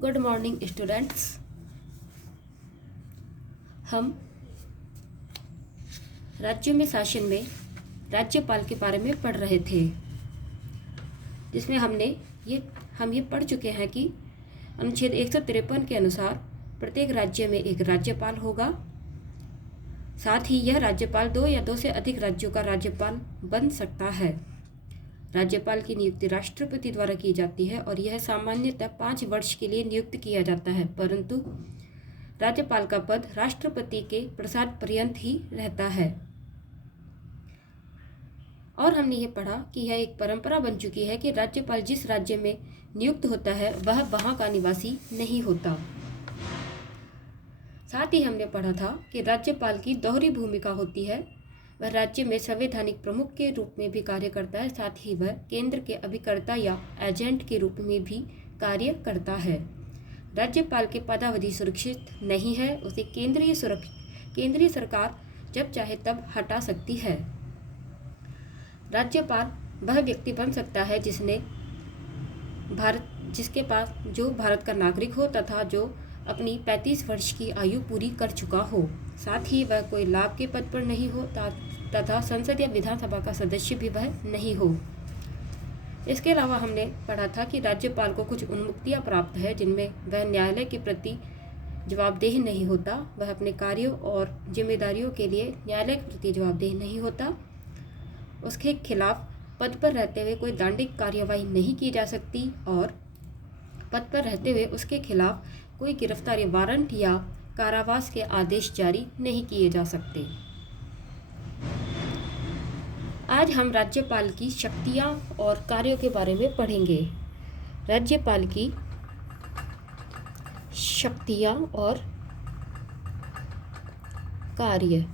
Good morning students. हम राज्यों में शासन में राज्यपाल के बारे में पढ़ रहे थे, जिसमें हम ये पढ़ चुके हैं कि अनुच्छेद 153 के अनुसार प्रत्येक राज्य में एक राज्यपाल होगा। साथ ही यह राज्यपाल 2 या 2 से अधिक राज्यों का राज्यपाल बन सकता है। राज्यपाल की नियुक्ति राष्ट्रपति द्वारा की जाती है और यह सामान्यतः 5 वर्ष के लिए नियुक्त किया जाता है, परंतु राज्यपाल का पद राष्ट्रपति के प्रसाद पर्यंत ही रहता है। और हमने ये पढ़ा कि यह एक परंपरा बन चुकी है कि राज्यपाल जिस राज्य में नियुक्त होता है वह वहाँ का निवासी नहीं होता। साथ ही हमने पढ़ा था कि राज्यपाल की दोहरी भूमिका होती है। वह राज्य में संवैधानिक प्रमुख के रूप में भी कार्य करता है, साथ ही वह केंद्र के अभिकर्ता या एजेंट के रूप में भी कार्य करता है। राज्यपाल की पदावधि सुरक्षित नहीं है, उसे केंद्रीय सरकार जब चाहे तब हटा सकती है। राज्यपाल वह व्यक्ति बन सकता है जिसके पास जो भारत का नागरिक हो तथा जो अपनी 35 वर्ष की आयु पूरी कर चुका हो। साथ ही वह कोई लाभ के पद पर नहीं हो तथा संसद या विधानसभा का सदस्य भी वह नहीं हो। इसके अलावा हमने पढ़ा था कि राज्यपाल को कुछ उन्मुक्तियां प्राप्त है, जिनमें वह न्यायालय के प्रति जवाबदेह नहीं होता, वह अपने कार्यों और जिम्मेदारियों के लिए न्यायालय के प्रति जवाबदेह नहीं होता, उसके खिलाफ पद पर रहते हुए कोई दंडिक कार्यवाही नहीं की जा सकती और पद पर रहते हुए उसके खिलाफ कोई गिरफ्तारी वारंट या कारावास के आदेश जारी नहीं किए जा सकते। आज हम राज्यपाल की शक्तियां और कार्यों के बारे में पढ़ेंगे। राज्यपाल की शक्तियां और कार्य।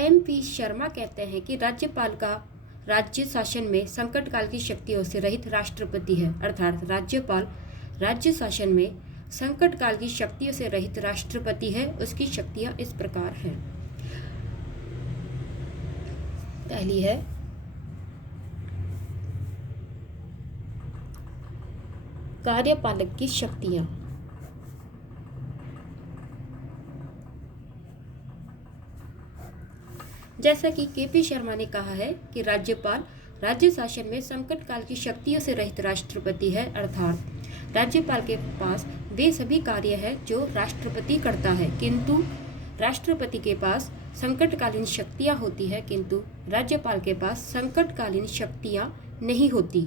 MP शर्मा कहते हैं कि राज्यपाल का राज्य शासन में संकट काल की शक्तियों से रहित राष्ट्रपति है, अर्थात राज्यपाल राज्य शासन में संकट काल की शक्तियों से रहित राष्ट्रपति है। उसकी शक्तियां इस प्रकार हैं। पहली है कार्यपालक की शक्तियां। जैसा कि KP शर्मा ने कहा है कि राज्यपाल राज्य शासन में संकट काल की शक्तियों से रहित राष्ट्रपति है, अर्थात राज्यपाल के पास वे सभी कार्य हैं जो राष्ट्रपति करता है, किंतु राष्ट्रपति के पास संकटकालीन शक्तियां होती है, किंतु राज्यपाल के पास संकटकालीन शक्तियां नहीं होती।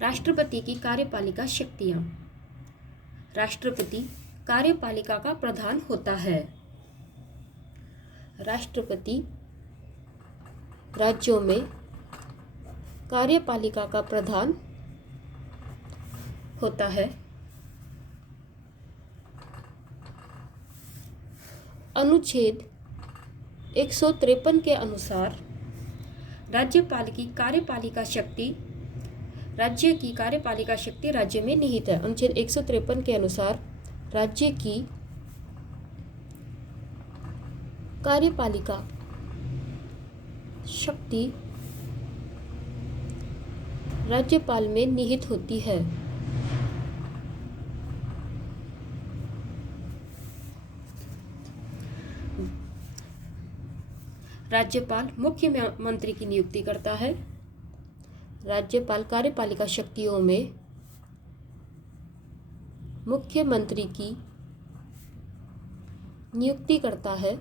राष्ट्रपति की कार्यपालिका शक्तियां। राष्ट्रपति कार्यपालिका का प्रधान होता है। राष्ट्रपति राज्यों में कार्यपालिका का प्रधान होता है। अनुच्छेद 153 के अनुसार राज्यपाल की कार्यपालिका शक्ति राज्य की कार्यपालिका शक्ति राज्य में निहित है। अनुच्छेद 153 के अनुसार राज्य की कार्यपालिका शक्ति राज्यपाल में निहित होती है। राज्यपाल मुख्यमंत्री की नियुक्ति करता है। राज्यपाल कार्यपालिका शक्तियों में मुख्यमंत्री की नियुक्ति करता है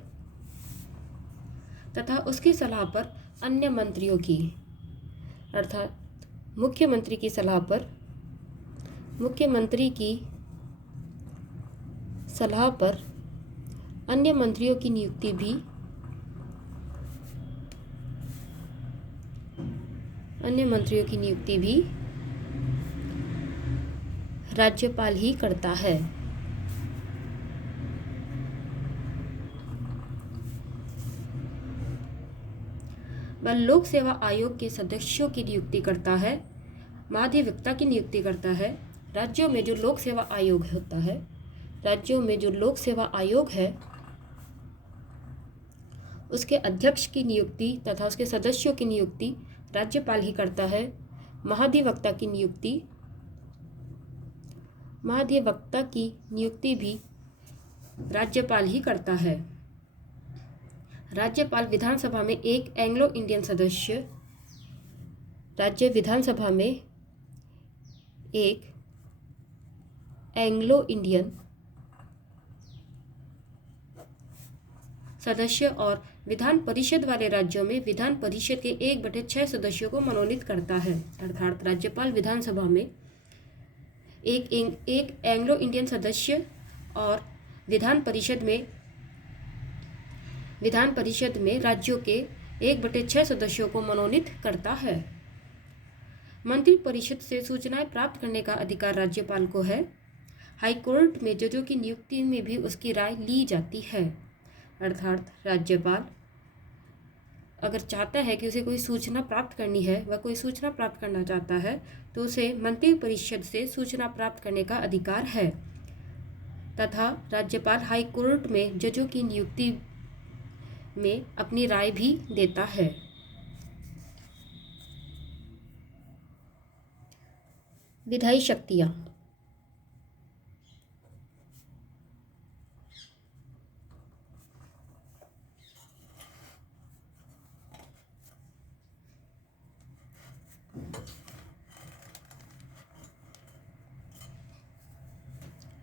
तथा उसकी सलाह पर अन्य मंत्रियों की, अर्थात मुख्यमंत्री की सलाह पर अन्य मंत्रियों की नियुक्ति भी राज्यपाल ही करता है। वह लोक सेवा आयोग के सदस्यों की नियुक्ति करता है, महाधिवक्ता की नियुक्ति करता है। राज्यों में जो लोक सेवा आयोग होता है, राज्यों में जो लोक सेवा आयोग है उसके अध्यक्ष की नियुक्ति तथा उसके सदस्यों की नियुक्ति राज्यपाल ही करता है। महाधिवक्ता की नियुक्ति भी राज्यपाल ही करता है। राज्यपाल विधानसभा में एक एंग्लो इंडियन सदस्य, राज्य विधानसभा में एक एंग्लो इंडियन सदस्य और विधान परिषद वाले राज्यों में विधान परिषद के 1/6 सदस्यों को मनोनीत करता है। अर्थात राज्यपाल विधानसभा में एक एंग्लो इंडियन सदस्य और विधान परिषद में राज्यों के 1/6 सदस्यों को मनोनीत करता है। मंत्री परिषद से सूचनाएं प्राप्त करने का अधिकार राज्यपाल को है। हाईकोर्ट में जजों की नियुक्ति में भी उसकी राय ली जाती है। अर्थात राज्यपाल अगर चाहता है कि उसे कोई सूचना प्राप्त करनी है, वह कोई सूचना प्राप्त करना चाहता है, तो उसे मंत्री परिषद से सूचना प्राप्त करने का अधिकार है तथा राज्यपाल हाईकोर्ट में जजों की नियुक्ति में अपनी राय भी देता है। विधायी शक्तियाँ।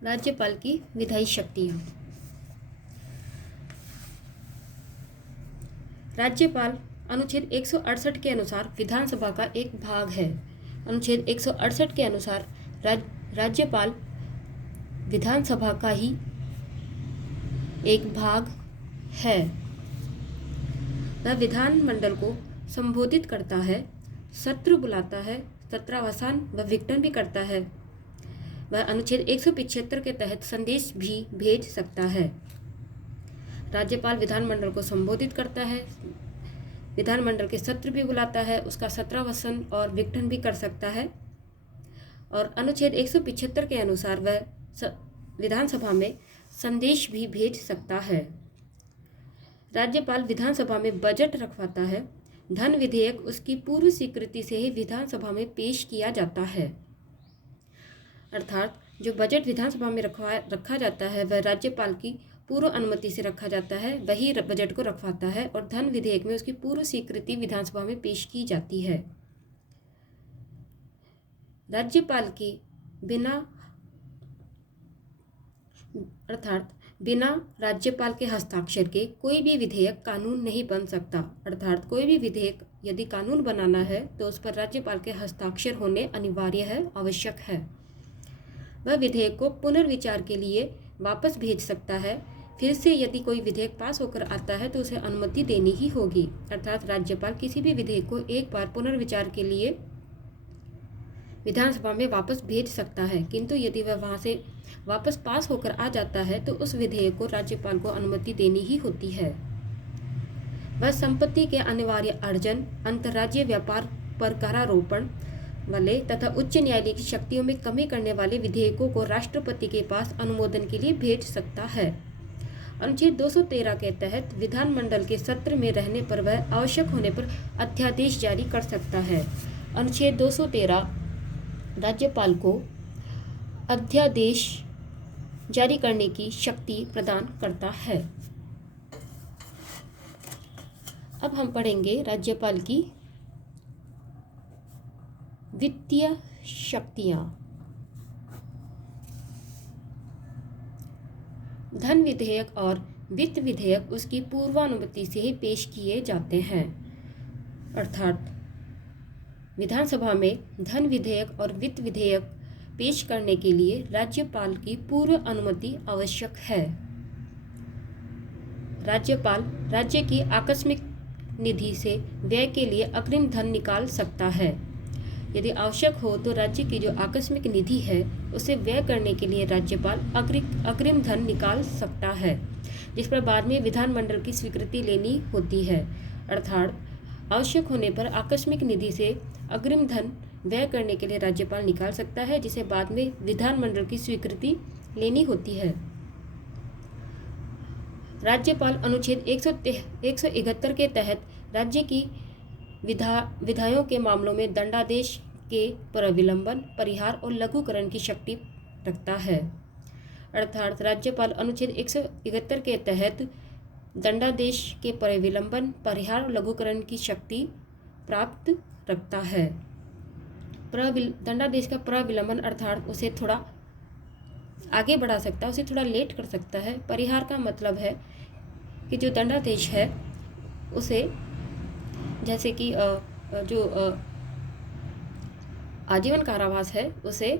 राज्यपाल की विधायी शक्तियाँ। राज्यपाल अनुच्छेद 168 के अनुसार विधानसभा का एक भाग है। अनुच्छेद 168 के अनुसार राज्यपाल विधानसभा का ही एक भाग है। वह विधानमंडल को संबोधित करता है, सत्र बुलाता है, सत्रावसान व विघटन भी करता है। वह अनुच्छेद 175 के तहत संदेश भी भेज सकता है। राज्यपाल विधानमंडल को संबोधित करता है, विधानमंडल के सत्र भी बुलाता है, उसका सत्रावसान और विघटन भी कर सकता है और अनुच्छेद 175 के अनुसार वह विधानसभा में संदेश भी भेज सकता है। राज्यपाल विधानसभा में बजट रखवाता है। धन विधेयक उसकी पूर्व स्वीकृति से ही विधानसभा में पेश किया जाता है। अर्थात जो बजट विधानसभा में रखा जाता है वह राज्यपाल की पूर्व अनुमति से रखा जाता है, वही बजट को रखवाता है और धन विधेयक में उसकी पूर्व स्वीकृति विधानसभा में पेश की जाती है। राज्यपाल की बिना राज्यपाल के हस्ताक्षर के कोई भी विधेयक कानून नहीं बन सकता। अर्थात कोई भी विधेयक यदि कानून बनाना है तो उस पर राज्यपाल के हस्ताक्षर होने अनिवार्य है, आवश्यक है। वह विधेयक को पुनर्विचार के लिए वापस भेज सकता है। फिर से यदि कोई विधेयक पास होकर आता है तो उसे अनुमति देनी ही होगी। अर्थात राज्यपाल किसी भी विधेयक को एक बार पुनर्विचार के लिए विधानसभा में वापस भेज सकता है, किंतु यदि वह वहां से वापस पास होकर आ जाता है तो उस विधेयक को राज्यपाल को अनुमति देनी ही होती है। वह संपत्ति के अनिवार्य अर्जन, अंतर्राज्यीय व्यापार पर करारोपण वाले तथा उच्च न्यायालय की शक्तियों में कमी करने वाले विधेयकों को राष्ट्रपति के पास अनुमोदन के लिए भेज सकता है। अनुच्छेद 213 के तहत विधानमंडल के सत्र में रहने पर वह आवश्यक होने पर अध्यादेश जारी कर सकता है। अनुच्छेद 213 राज्यपाल को अध्यादेश जारी करने की शक्ति प्रदान करता है। अब हम पढ़ेंगे राज्यपाल की वित्तीय शक्तियां। धन विधेयक और वित्त विधेयक उसकी पूर्वानुमति से ही पेश किए जाते हैं। अर्थात विधानसभा में धन विधेयक और वित्त विधेयक पेश करने के लिए राज्यपाल की पूर्व अनुमति आवश्यक है। राज्यपाल राज्य की आकस्मिक निधि से व्यय के लिए अग्रिम धन निकाल सकता है। यदि आवश्यक हो तो राज्य की जो आकस्मिक निधि है उसे व्यय करने के लिए राज्यपाल अग्रिम धन निकाल सकता है, जिस पर बाद में विधानमंडल की स्वीकृति लेनी होती है। अर्थात आवश्यक होने पर आकस्मिक निधि से अग्रिम धन व्यय करने के लिए राज्यपाल निकाल सकता है, जिसे बाद में विधानमंडल की स्वीकृति लेनी होती है। राज्यपाल अनुच्छेद 171 के तहत राज्य की विधायों के मामलों में दंडादेश के प्रविलंबन, परिहार और लघुकरण की शक्ति रखता है। अर्थात राज्यपाल अनुच्छेद 171 के तहत दंडादेश के प्रविलंबन, परिहार और लघुकरण की शक्ति प्राप्त रखता है। दंडादेश का प्रविलंबन अर्थात उसे थोड़ा आगे बढ़ा सकता है, उसे थोड़ा लेट कर सकता है। परिहार का मतलब है कि जो दंडादेश है उसे, जैसे कि जो आजीवन कारावास है उसे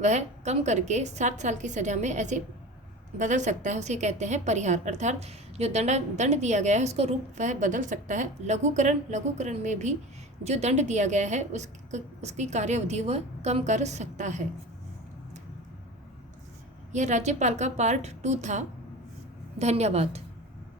वह कम करके 7 साल की सज़ा में ऐसे बदल सकता है, उसे कहते हैं परिहार। अर्थात जो दंड दिया गया है उसको रूप वह बदल सकता है। लघुकरण में भी जो दंड दिया गया है उसकी कार्यावधि वह कम कर सकता है। यह राज्यपाल का पार्ट 2 था। धन्यवाद।